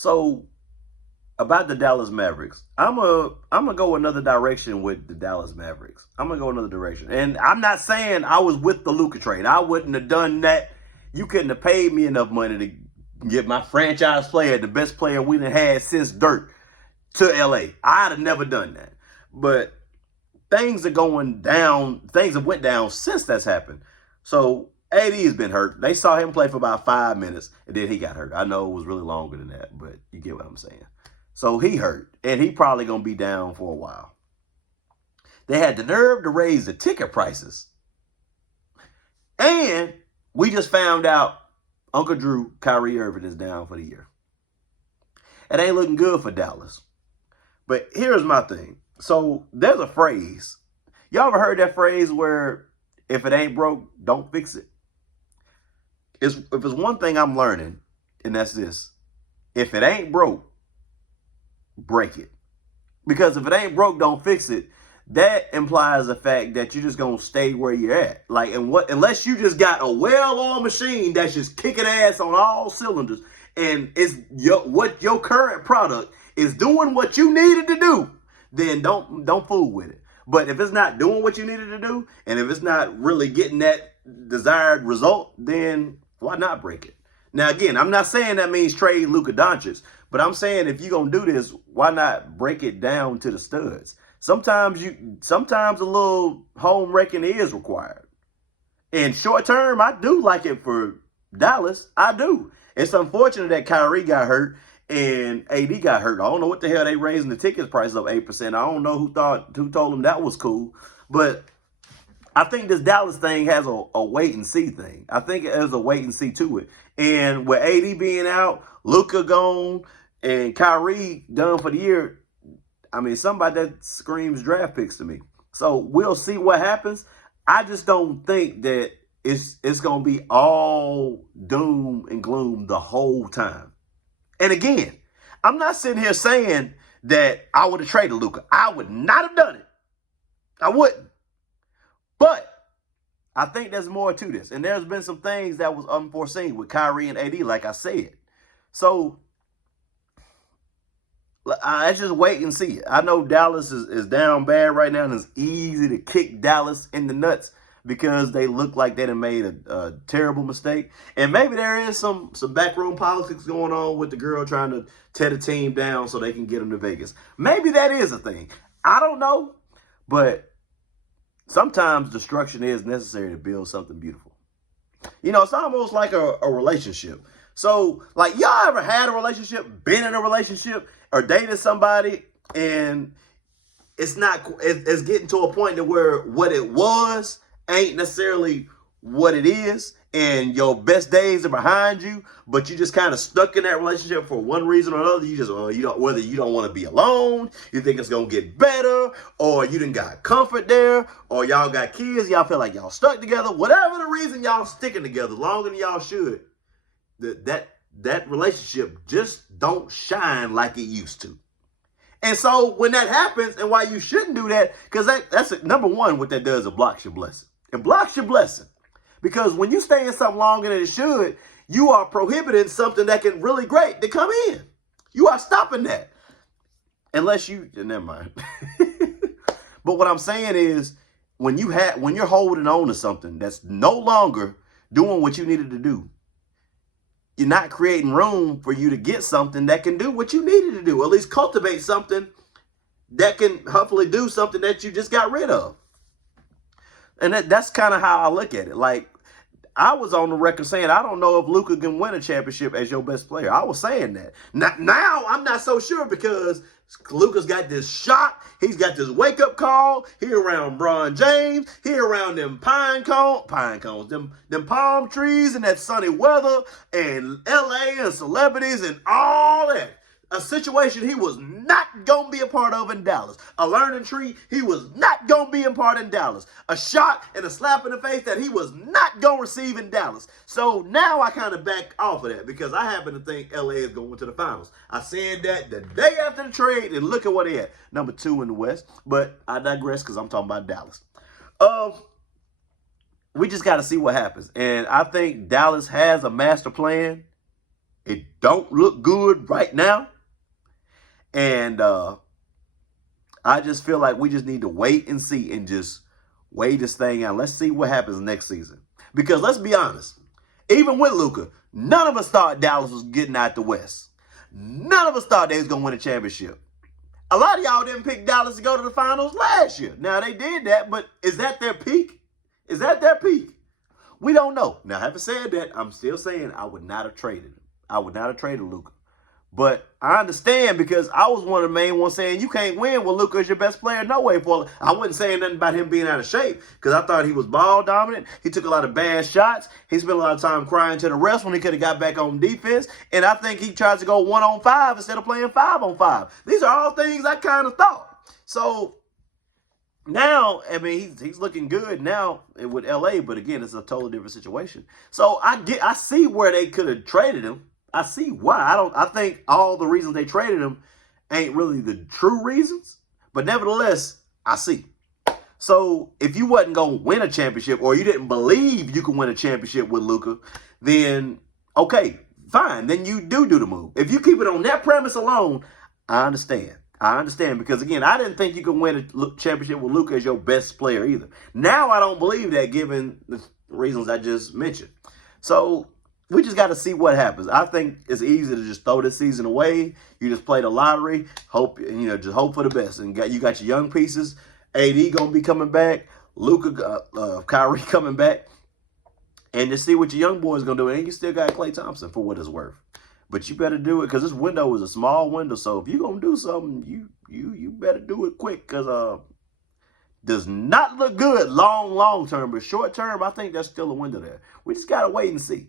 So about the Dallas Mavericks, I'm gonna go another direction with the Dallas Mavericks. I'm gonna go another direction, and I'm not saying I was with the Luka trade. I wouldn't have done that. You couldn't have paid me enough money to get my franchise player, the best player we done had since Dirt, to LA. I'd have never done that. But things are going down. Things have went down since that's happened. So AD has been hurt. They saw him play for about 5 minutes, and then he got hurt. I know it was really longer than that, but you get what I'm saying. So he hurt, and he probably going to be down for a while. They had the nerve to raise the ticket prices. And we just found out Uncle Drew, Kyrie Irving, is down for the year. It ain't looking good for Dallas. But here's my thing. So there's a phrase. Y'all ever heard that phrase where if it ain't broke, don't fix it? If it's one thing I'm learning, and that's this. If it ain't broke, break it. Because if it ain't broke, don't fix it. That implies the fact that you're just going to stay where you're at. Like, unless you just got a well-oiled machine that's just kicking ass on all cylinders, and it's what your current product is doing what you needed to do, then don't fool with it. But if it's not doing what you needed to do, and if it's not really getting that desired result, then why not break it? Now, again, I'm not saying that means trade Luka Doncic, but I'm saying if you're going to do this, why not break it down to the studs? Sometimes a little home wrecking is required. In short term, I do like it for Dallas. I do. It's unfortunate that Kyrie got hurt and AD got hurt. I don't know what the hell they raising the tickets price up 8%. I don't know who told them that was cool. But I think this Dallas thing has a wait and see thing. I think there's a wait and see to it. And with AD being out, Luka gone, and Kyrie done for the year, I mean, somebody that screams draft picks to me. So we'll see what happens. I just don't think that it's going to be all doom and gloom the whole time. And again, I'm not sitting here saying that I would have traded Luka. I would not have done it. I wouldn't. But I think there's more to this. And there's been some things that was unforeseen with Kyrie and AD, like I said. So I just wait and see. I know Dallas is down bad right now, and it's easy to kick Dallas in the nuts because they look like they done made a terrible mistake. And maybe there is some backroom politics going on with the girl trying to tear the team down so they can get them to Vegas. Maybe that is a thing. I don't know. But sometimes destruction is necessary to build something beautiful. You know, it's almost like a relationship. So, like, y'all ever had a relationship, been in a relationship, or dated somebody, and it's getting to a point to where what it was ain't necessarily what it is, and your best days are behind you, but you just kind of stuck in that relationship for one reason or another. You just whether you don't want to be alone, you think it's gonna get better, or you done got comfort there, or y'all got kids, y'all feel like y'all stuck together. Whatever the reason, y'all sticking together longer than y'all should. That relationship just don't shine like it used to. And so when that happens, and why you shouldn't do that, because that's number one, what that does, it blocks your blessing. It blocks your blessing. Because when you stay in something longer than it should, you are prohibiting something that can really great to come in. You are stopping that. Unless you, never mind. But what I'm saying is, when you're holding on to something that's no longer doing what you needed to do, you're not creating room for you to get something that can do what you needed to do. Or at least cultivate something that can hopefully do something that you just got rid of. And that's kind of how I look at it. Like, I was on the record saying, I don't know if Luka can win a championship as your best player. I was saying that. Now I'm not so sure, because Luka's got this shot. He's got this wake-up call. He around Bron James. He around them pine cones, them palm trees and that sunny weather and LA and celebrities and all that. A situation he was not going to be a part of in Dallas. A learning tree he was not going to be a part in Dallas. A shot and a slap in the face that he was not going to receive in Dallas. So now I kind of back off of that, because I happen to think LA is going to the finals. I said that the day after the trade, and look at what they had. Number 2 in the West. But I digress, because I'm talking about Dallas. We just got to see what happens. And I think Dallas has a master plan. It don't look good right now. And I just feel like we just need to wait and see and just wait this thing out. Let's see what happens next season. Because let's be honest, even with Luka, none of us thought Dallas was getting out the West. None of us thought they was going to win a championship. A lot of y'all didn't pick Dallas to go to the finals last year. Now, they did that, but is that their peak? Is that their peak? We don't know. Now, having said that, I'm still saying I would not have traded him. I would not have traded Luka. But I understand because I was one of the main ones saying you can't win when Luka is your best player. No way. I wasn't saying nothing about him being out of shape because I thought he was ball dominant. He took a lot of bad shots. He spent a lot of time crying to the refs when he could have got back on defense. And I think he tries to go 1-on-5 instead of playing 5-on-5. These are all things I kind of thought. So now, I mean, he's looking good now with LA, but again, it's a totally different situation. So I see where they could have traded him. I see why. I think all the reasons they traded him ain't really the true reasons, but nevertheless, I see. So if you wasn't going to win a championship or you didn't believe you could win a championship with Luka, then okay, fine. Then you do the move. If you keep it on that premise alone, I understand. I understand because, again, I didn't think you could win a championship with Luka as your best player either. Now I don't believe that given the reasons I just mentioned. So we just got to see what happens. I think it's easy to just throw this season away. You just play the lottery, just hope for the best. And you got your young pieces. AD gonna be coming back. Luka, Kyrie coming back, and just see what your young boys gonna do. And you still got Klay Thompson for what it's worth. But you better do it because this window is a small window. So if you're gonna do something, you better do it quick because does not look good long term. But short term, I think there's still a window there. We just gotta wait and see.